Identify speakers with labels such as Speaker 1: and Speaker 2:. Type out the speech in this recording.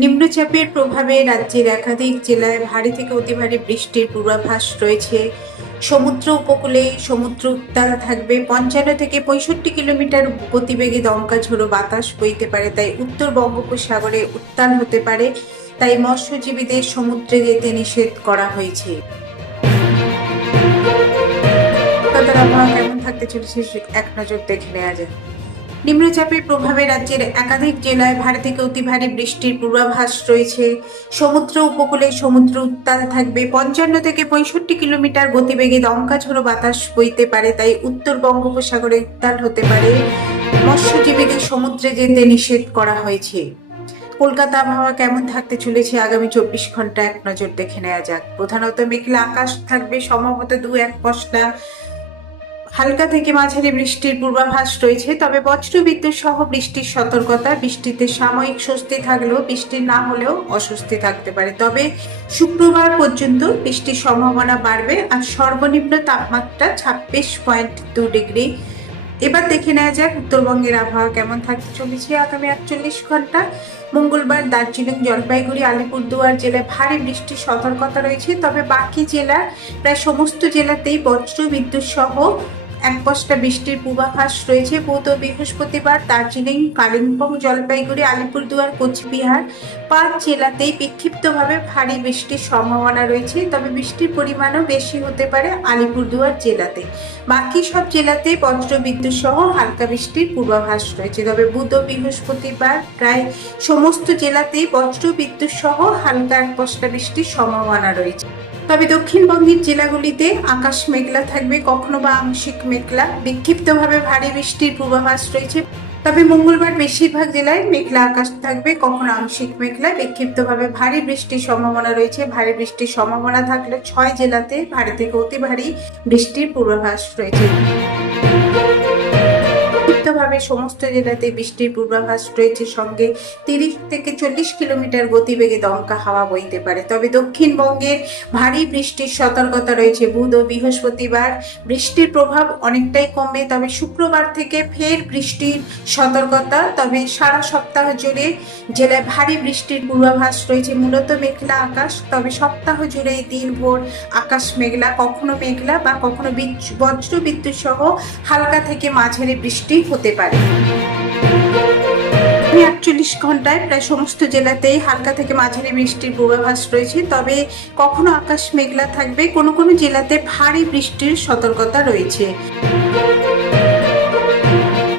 Speaker 1: নিম্নচাপের প্রভাবে রাজ্যের একাধিক জেলায় ভারী থেকে অতি ভারী বৃষ্টির পূর্বাভাস রয়েছে। সমুদ্র উপকূলে সমুদ্র উত্তাল থাকবে। পঞ্চান্ন থেকে পঁয়ষট্টি কিলোমিটার গতিবেগে দমকা ঝোড়ো বাতাস বইতে পারে, তাই উত্তর বঙ্গোপসাগরে উত্তাল হতে পারে, তাই মৎস্যজীবীদের সমুদ্রে যেতে নিষেধ করা হয়েছে। আবহাওয়া কেমন থাকতে চলেছে এক নজর দেখে নেওয়া যায় নিম্নচাপের প্রভাবে রাজ্যের একাধিক জেলায় ভারী থেকে অতি ভারী বৃষ্টির পূর্বাভাস রয়েছে। সমুদ্র উপকূলে সমুদ্র উত্তাল থাকবে। পঞ্চান্ন থেকে পঁয়ষট্টি কিলোমিটার গতিবেগে দমকা ঝোড়ো বাতাস বইতে পারে, তাই উত্তর বঙ্গোপসাগরে উত্তাল হতে পারে। মৎস্যজীবীদের সমুদ্রে যেতে নিষেধ করা হয়েছে। কলকাতা আবহাওয়া কেমন থাকতে চলেছে আগামী চব্বিশ ঘণ্টা? এক নজর দেখে নেওয়া যাক। প্রধানত মেঘলা আকাশ থাকবে, সম্ভবত দু এক পশলা। হালকা থেকে মাঝারি বৃষ্টির পূর্বাভাস রয়েছে, তবে বজ্রবিদ্যুৎ সহ বৃষ্টির সতর্কতা, বৃষ্টিতে সাময়িক স্বস্তি থাকলেও বৃষ্টি না হলেও অস্বস্তি থাকতে পারে। তবে শুক্রবার পর্যন্ত বৃষ্টির সম্ভাবনা বাড়বে আর সর্বনিম্ন তাপমাত্রা ছাব্বিশ পয়েন্ট দু ডিগ্রি। এবার দেখে নেওয়া যাক উত্তরবঙ্গের আবহাওয়া কেমন থাকতে চলেছে আগামী আটচল্লিশ ঘণ্টা। মঙ্গলবার দার্জিলিং, জলপাইগুড়ি, আলিপুরদুয়ার জেলায় ভারী বৃষ্টির সতর্কতা রয়েছে, তবে বাকি জেলার প্রায় সমস্ত জেলাতেই বজ্র বিদ্যুৎ সহ এক বৃষ্টির পূর্বাভাস রয়েছে। বুধ বৃহস্পতিবার দার্জিলিং, কালিম্পং, জলপাইগুড়ি, আলিপুরদুয়ার, কোচবিহার পাঁচ জেলাতেই বিক্ষিপ্তভাবে ভারী বৃষ্টির সম্ভাবনা রয়েছে। তবে বৃষ্টির পরিমাণও বেশি হতে পারে আলিপুরদুয়ার জেলাতে। বাকি সব জেলাতে বজ্র বিদ্যুৎ সহ হালকা বৃষ্টির পূর্বাভাস রয়েছে। তবে বুধ বৃহস্পতিবার প্রায় সমস্ত জেলাতেই বজ্র বিদ্যুৎ সহ হালকা এক পশলা বৃষ্টির সম্ভাবনা রয়েছে। তবে দক্ষিণবঙ্গের জেলাগুলিতে আকাশ মেঘলা থাকবে, কখনো বা আংশিক মেঘলা। বিক্ষিপ্তভাবে ভারী বৃষ্টির পূর্বাভাস রয়েছে। তবে মঙ্গলবার বেশিরভাগ জেলায় মেঘলা আকাশ থাকবে, কখনো আংশিক মেঘলা। বিক্ষিপ্তভাবে ভারী বৃষ্টির সম্ভাবনা রয়েছে। ভারী বৃষ্টির সম্ভাবনা থাকলে ছয় জেলাতে ভারী থেকে অতি ভারী বৃষ্টির পূর্বাভাস রয়েছে। বিক্ষিপ্তভাবে সমস্ত জেলাতে বৃষ্টির পূর্বাভাস রয়েছে সঙ্গে তিরিশ থেকে চল্লিশ কিলোমিটার গতিবেগে দমকা হাওয়া বইতে পারে। তবে দক্ষিণবঙ্গের ভারী বৃষ্টির সতর্কতা রয়েছে। বুধ ও বৃহস্পতিবার বৃষ্টির প্রভাব অনেকটাই কমবে। তবে শুক্রবার থেকে ফের বৃষ্টির সতর্কতা। তবে সারা সপ্তাহ জুড়ে জেলায় ভারী বৃষ্টির পূর্বাভাস রয়েছে। মূলত মেঘলা আকাশ। তবে সপ্তাহ জুড়ে দিনভর আকাশ মেঘলা, কখনো মেঘলা বা কখনো বজ্র বিদ্যুৎ সহ হালকা থেকে মাঝারি বৃষ্টি হতে পারে। আগামী আটচল্লিশ ঘন্টায় প্রায় সমস্ত জেলাতেই হালকা থেকে মাঝারি বৃষ্টির পূর্বাভাস রয়েছে, তবে কখনো আকাশ মেঘলা থাকবে, কোনো কোনো জেলাতে ভারী বৃষ্টির সতর্কতা রয়েছে।